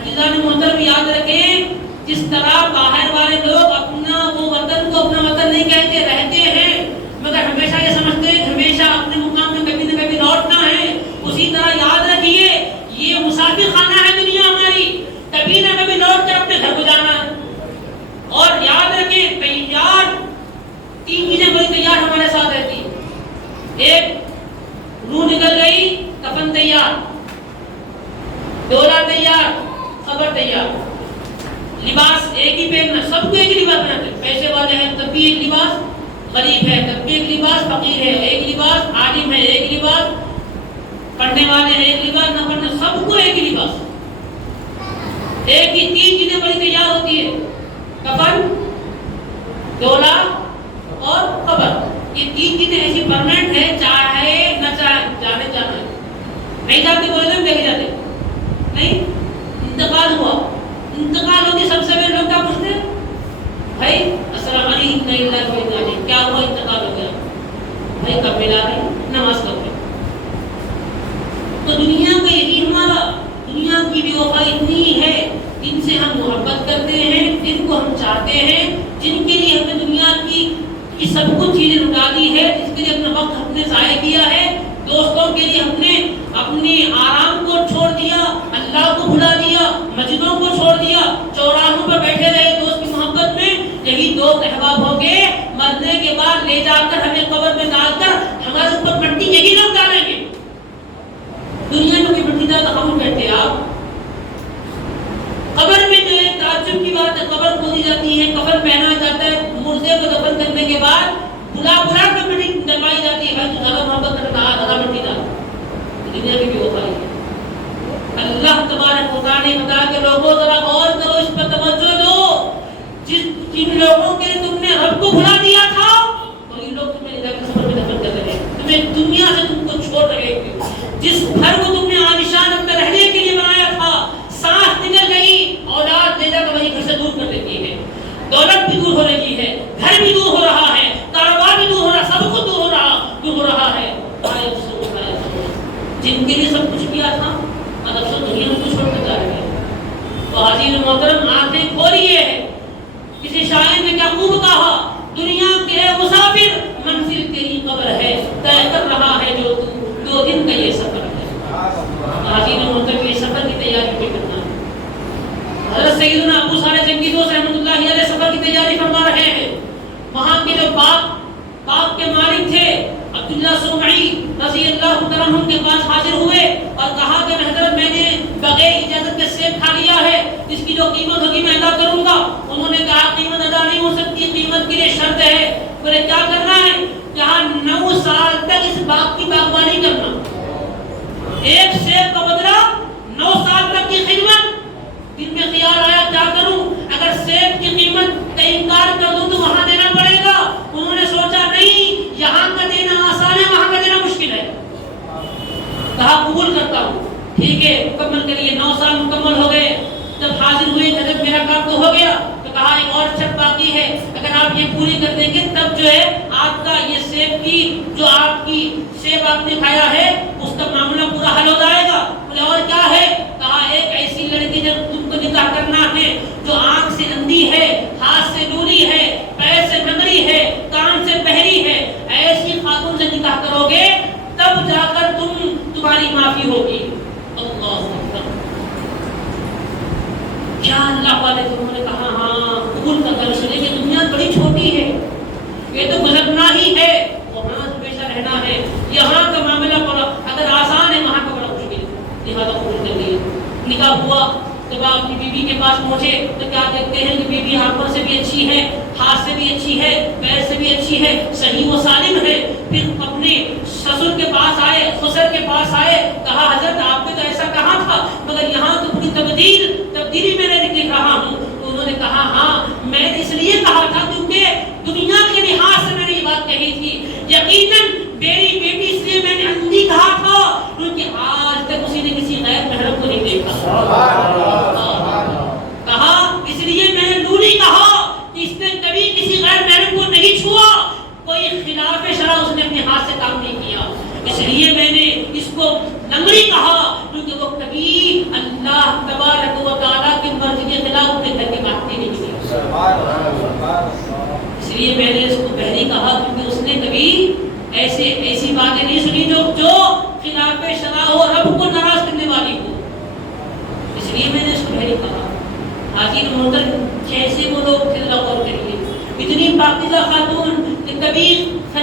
عزیزان محترم، یاد رکھیں جس طرح باہر والے لوگ اپنا وہ وطن کو اپنا وطن نہیں کہتے، رہتے ہیں مگر ہمیشہ یہ سمجھتے ہیں کہ ہمیشہ اپنے مقام میں کبھی نہ کبھی لوٹنا ہے، اسی طرح یاد رکھیے یہ مسافر خانہ ہے دنیا ہماری، کبھی نہ کبھی لوٹ کر اپنے گھر کو جانا ہے، ہمارے ساتھ رہتی ہے. ایک روح نکل گئی، کفن تیار، ڈولا تیار، قبر تیار. لباس ایک ہی پہننا، سب کو ایک ہی لباس پہنتے. پیسے والے ہیں تب بھی ایک لباس، غریب ہے تب بھی ایک لباس، فقیر ہے ایک لباس، عالم ہے ایک لباس، پڑھنے والے ہیں ایک لباس، نہ پڑھنے، سب کو ایک ہی لباس. ایک ہی تین چیزیں بڑی تیار ہوتی ہے، کفن، ڈولا اور قبر. یہ تین چیزیں ایسی پرماننٹ ہے، چاہے نہ چاہے، جانے جانا ہے. نہیں جاتے بولے ہم دیکھے جاتے نہیں. انتقال ہوا، انتقال ہوتی سب سے پہلے لوگ کیا پوچھتے ہیں؟ بھائی السلام علیکم، کیا ہوا؟ انتقال ہو گیا. بھائی کب ملا رہے؟ نماز کب پڑھ. تو دنیا کا یہی ہمارا، دنیا کی بھی وفا اتنی ہے، جن سے ہم محبت کرتے ہیں، جن کو ہم چاہتے ہیں، جن کے لیے ہم نے دنیا کی سب کچھ چیزیں لٹا دی ہے، جس کے لیے اپنا وقت ہم نے ضائع کیا ہے. دوستوں کے لیے ہم نے اپنے آرام کو چھوڑ دیا، اللہ کو بھلا دیا، مسجدوں کو چھوڑ دیا، چوراہوں پر بیٹھے رہے دوست کی محبت میں. یہی دوست احباب ہو گے، مرنے کے بعد لے جا کر ہمیں قبر میں ڈال کر ہمارے اوپر مٹی یہی لوگ ڈالیں گے. دنیا میں کوئی مٹی ڈال ہم بیٹھتے ہیں. آپ قبر میں جو ہے تعجب کی بات ہے، قبر کھودی جاتی ہے، کفن پہنا جاتا ہے، مردے کو دفن کرنے کے بعد بلا کر مٹی ڈلوائی جاتی ہے. بھائی تو زیادہ محبت کرتا ہے، زیادہ مٹی ڈال. دنیا کی بھی وفا ہے. اللہ تبارک و تعالی نے بتایا کہ لوگوں ذرا غور کرو، اس پر توجہ دو. جن لوگوں کے لیے تم نے رب کو بھلا دیا تھا، وہی لوگ تمہیں لے جا کر قبر میں دفن کر رہے ہیں. تمہیں دنیا سے تم کو چھوڑ رہے ہیں. جس گھر کو تم نے عالیشان اپنے رہنے کے لیے بنایا تھا، سانس نکل گئی، اولاد لے جا کر وہی گھر سے دور کر دیتی ہے. دولت بھی دور ہو رہی ہے، گھر بھی دور ہو رہا ہے، کاروبار بھی دور ہو رہا، سب کچھ دور ہو رہا ہے. جن کے لیے سب کچھ کیا تھا، اب سب دنیا میں کچھ چھوڑ کر جا رہے ہیں. تو حاضرین محترم، آنکھیں کھولیے. کسی شاعر نے کیا خوب کہا، دنیا کے مسافر منزل تیری قبر ہے، طے کر رہا ہے جو تو 2 دن کا یہ سفر ہے. حاضرین محترم، یہ سفر کی تیاری بھی کرنا ہے. حضرت سیدنا ابو صالح جنگی دوست رحمۃ اللہ علیہ سفر کی تیاری فرما رہے ہیں. وہاں کے جو باغ کے مالک تھے عبداللہ سمعی رضی اللہ تعالیٰ عنہ کے پاس حاضر ہوئے اور کہا کہ حضرت میں نے بغیر اجازت کے سیب کھا لیا ہے، اس کی جو قیمت ہوگی میں ادا کروں گا. انہوں نے کہا قیمت ادا نہیں ہو سکتی، قیمت کے لیے شرط ہے. بولے کیا کرنا ہے؟ کہا 9 سال تک اس باغ کی باغبانی کرنا، ایک سیب کا بدلہ 9 سال تک کی خدمت. دل میں خیال آیا کیا کروں؟ اگر سیب کی قیمت کا انکار کر دوں تو وہاں دینا پڑے گا. انہوں نے سوچا نہیں، یہاں کا دینا آسان ہے، وہاں کا دینا مشکل ہے. کہا قبول کرتا ہوں. ٹھیک ہے، مکمل کریے. 9 سال مکمل ہو گئے. جب حاضر ہوئے حضرت میرا کام تو ہو گیا، تو کہا ایک اور شرط باقی ہے، اگر آپ یہ پوری کر دیں گے تب جو ہے آپ کا یہ سیب کی جو آپ کی سیب آپ نے کھایا ہے اس کا معاملہ پورا حل ہو جائے گا. بولے اور کیا ہے؟ کہا ایک ایسی لڑکی جب تم کو نکاح کرنا ہے جو آنکھ سے اندھی ہے، ہاتھ سے لولی ہے، پیر سے نگری ہے، کان سے بہری ہے، ایسی خاتون سے نکاح کرو گے تب جا کر تمہاری معافی ہوگی. اللہ اکبر. کیا اللہ والے انہوں نے کہا ہاں قبول کر کر سنے کہ دنیا بڑی چھوٹی ہے، یہ تو گزرنا ہی ہے، وہاں ہمیشہ رہنا ہے. یہاں کا معاملہ بڑا اگر آسان ہے، وہاں کا بڑا مشکل ہے. لہٰذا قبول کر لیے. نکاح ہوا. جب آپ اپنی بیوی کے پاس پہنچے تو کیا دیکھتے ہیں کہ بیوی آنکھوں سے بھی اچھی ہے، ہاتھ سے بھی اچھی ہے، پیر سے بھی اچھی ہے، صحیح و سالم ہے. پھر اپنے سسر کے پاس آئے، خسر کے پاس آئے. کہا حضرت آپ نے تو ایسا کہا تھا، مگر یہاں تو پوری تبدیلی میں نے دیکھ رہا ہوں. تو انہوں نے کہا ہاں میں نے اس لیے کہا تھا کیونکہ دنیا کے لحاظ سے میں نے یہ بات کہی تھی. یقیناً میری بیٹی اس لیے میں نے اندھی کہا تھا کیونکہ آج تک اسی نے کسی غیر محرم کو نہیں دیکھا. کہا اس لیے میں نے لولی کہا کہ اس نے کبھی کسی غیر محرم کو نہیں چھوا، کوئی خلاف شرع اس نے اپنے ہاتھ سے کام نہیں کیا. اس لیے میں نے اس کو لنگڑی کہا کیونکہ وہ کبھی اللہ تبارک و تعالیٰ کی مرضی کے خلاف اپنے گھر کی بات نہیں کی. اس لیے میں نے اس کو بہری کہا کیونکہ اس نے کبھی ایسی باتیں نہیں سنی جو خلاف شرع ہو، رب کو ناراض کرنے والی ہو. اس لیے میں نے اس کو بہری کہا. حاضر محترم، کیسے وہ لوگ تھے، اللہ غور کریے. اتنی پاکیزہ خاتون کہ کبھی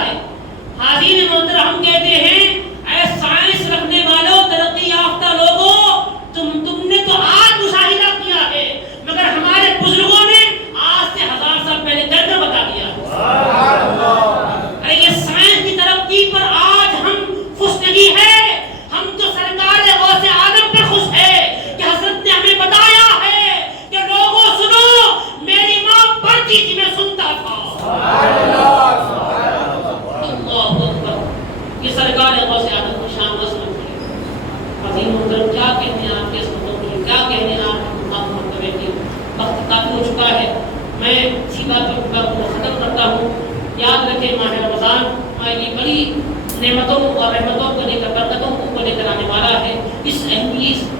ہے. حاضرین محترم ہم کہتے ہیں اے سائنس رکھنے والوں، ترقی یافتہ لوگوں، تم نے تو آج مشاہدہ کیا ہے، مگر ہمارے بزرگوں نے آج سے 1000 سال پہلے کر کے بتا دیا. ارے یہ سائنس کی ترقی پر آج ہم خوش نہیں ہے، ہم تو سرکار غوث آدم پر خوش ہے کہ حضرت نے ہمیں بتایا ہے کہ لوگوں سنو، میری ماں پڑھتی تھی میں سنتا تھا. اللہ اکبر. یہ سرکار غوث آدم کی شان عظمت ہے. عظیم محترم کیا کہنے ہیں آپ کے عظمتوں کی، کیا کہنے ہیں آپ کے مقام مرتبے کی. وقت کافی ہو چکا ہے، میں اسی بات پر ختم کرتا ہوں. یاد رکھیں ماہ رمضان یہ بڑی نعمتوں اور رحمتوں کو لے کر، برکتوں کو لے کر آنے والا ہے. اس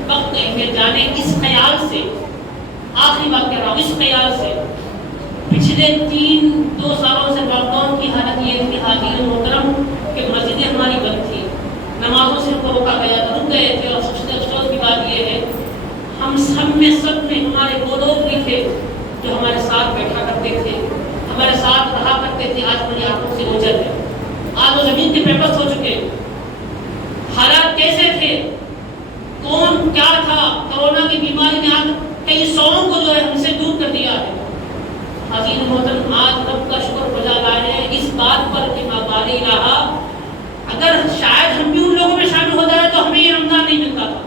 وقت اہمیت جانے اس خیال سے، آخری بات کہہ رہا ہوں، اس خیال سے پچھلے 2 سالوں سے لاک ڈاؤن کی حالت یہ تھی حاضرین محترم کہ مسجدیں ہماری بند تھی، نمازوں سے ہم کو روکا گیا تھا، رک گئے تھے. اور سب سے افسوس کی بات یہ ہے ہم سب میں ہمارے وہ لوگ بھی تھے جو ہمارے ساتھ بیٹھا کرتے تھے، ہمارے ساتھ رہا کرتے تھے، آج ہماری آنکھوں سے اوجھل ہے. آج وہ زمین کے پیپرس ہو چکے. حالات کیسے تھے، کون کیا تھا، کورونا کی بیماری نے آج کئی سووں کو جو ہے ہم سے دور کر دیا ہے. حاضرین محترم آج رب کا شکر بجا لائے ہیں اس بات پر کہ ماں باری رہا، اگر شاید ہم بھی ان لوگوں میں شامل ہو جائے تو ہمیں یہ رمضان نہیں ملتا تھا.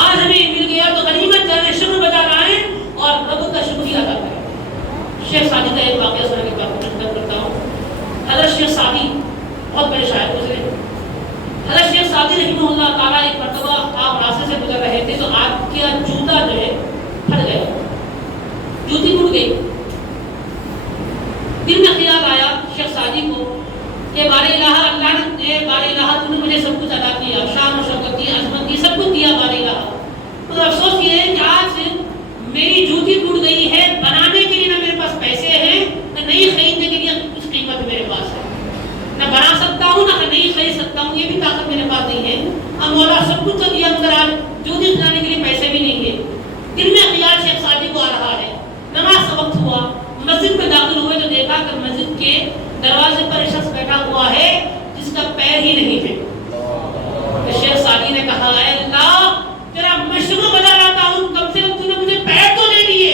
آج ہمیں مل گیا تو غنیمت جانے شکر بجا لائیں اور رب کا شکریہ ادا کریں. شیخ سعدی کا ایک واقعہ سننے کے بعد میں کرتا ہوں. حضرت شیخ سعدی بہت بڑے شاعر گزرے. حضرت شیخ سعدی رحمہ اللہ تعالیٰ ایک مرتبہ آپ راستے سے گزر رہے تھے تو آپ کا جوتا جو ہے پھٹ گیا، جوتی ٹوٹ گئی. دل میں خیال آیا شیخ سعدی کو کہ بار الہ اللہ نے، بار الہ تو نے مجھے سب کچھ عطا کیا، شان و شوکت دی، عظمت دی، سب کچھ دیا بار الہ. تو افسوس یہ ہے کہ آج میری جوتی ٹوٹ گئی ہے، بنانے کے لیے نہ میرے پاس پیسے ہیں، نہ نئی خریدنے کے لیے کچھ قیمت میرے پاس ہے، نہ بنا سکتا ہوں نہ نئی خرید سکتا ہوں، یہ بھی طاقت میرے پاس نہیں ہے. اب مولا سب کچھ تو دیا مگر آج جوتی بنانے کے لیے پیسے بھی نہیں ہیں. دل میں خیال شیخ سعدی کو آ رہا ہے. نماز کا وقت ہوا، مسجد میں داخل ہوئے تو دیکھا کہ مسجد کے دروازے پر ایک شخص بیٹھا ہوا ہے جس کا پیر ہی نہیں ہے. تو شیخ سعدی نے کہا اے اللہ تیرا میں شکر بجا لاتا ہوں، کم سے کم تو نے مجھے پیر تو دے دیے.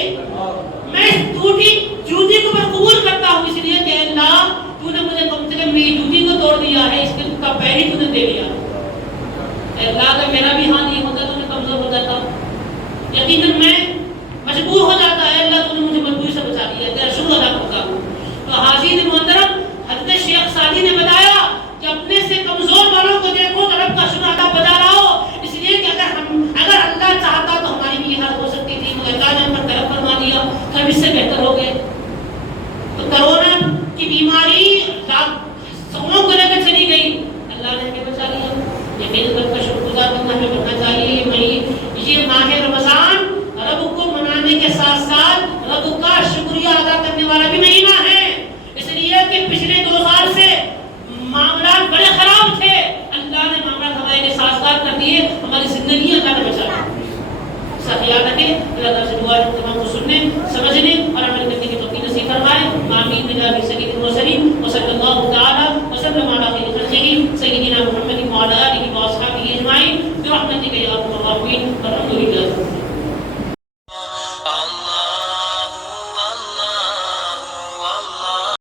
میں اس ٹوٹی جوتی کو میں قبول کرتا ہوں اس لیے کہ اے اللہ تو نے مجھے کم سے کم میری جوتی کو توڑ دیا ہے، اس کا پیر ہی تو نے دے دیا. اے اللہ اگر میرا بھی ہاں نہیں ہوتا تو میں کمزور ہو جاتا، یقیناً میں مجبور ہو جاتا ہے. اللہ تو نے مجھے مجبوری سے بچا لیا، تیرا شکر ادا کرتا ہوں. تو حاضرین محترم حضرت شیخ سعدی نے بتایا کہ اپنے سے کمزور والوں کو دیکھو تو رب کا شکر ادا بجا لاؤ، اس لیے کہ اگر اللہ چاہتا تو ہماری بھی یہ حالت ہو سکتی تھی، مگر اللہ نے ہم پر کرم فرما دیا کہ ہم اس سے بہتر ہو گئے. تو کرونا کی بیماری سونوں کو لے کر چلی گئی، اللہ نے ہمیں بچا لیا. یقین رب کا شکر گزار بننا ہمیں بننا چاہیے. یہ ماہ رمضان رب کو منانے کے ساتھ ساتھ رب کا شکریہ ادا کرنے والا بھی مہینہ ہے، اس لیے کہ پچھلے 2 سال سے معاملات بڑے خراب تھے، اللہ نے معاملات ہمارے لیے سازگار کر دیے، ہماری زندگی اللہ نے بچا لی. سب یاد رکھیں، اللہ تعالیٰ سے دعا ہے تمام کو سننے، سمجھنے اور عمل کرنے کی توفیق نصیب فرمائے. آمین بجاہ سید المرسلین وصلی اللہ تعالی وسلم علی خیر خلقہ سیدنا محمد وعلی آلہ واصحابہ اجمعین برحمتک یا ارحم الراحمین.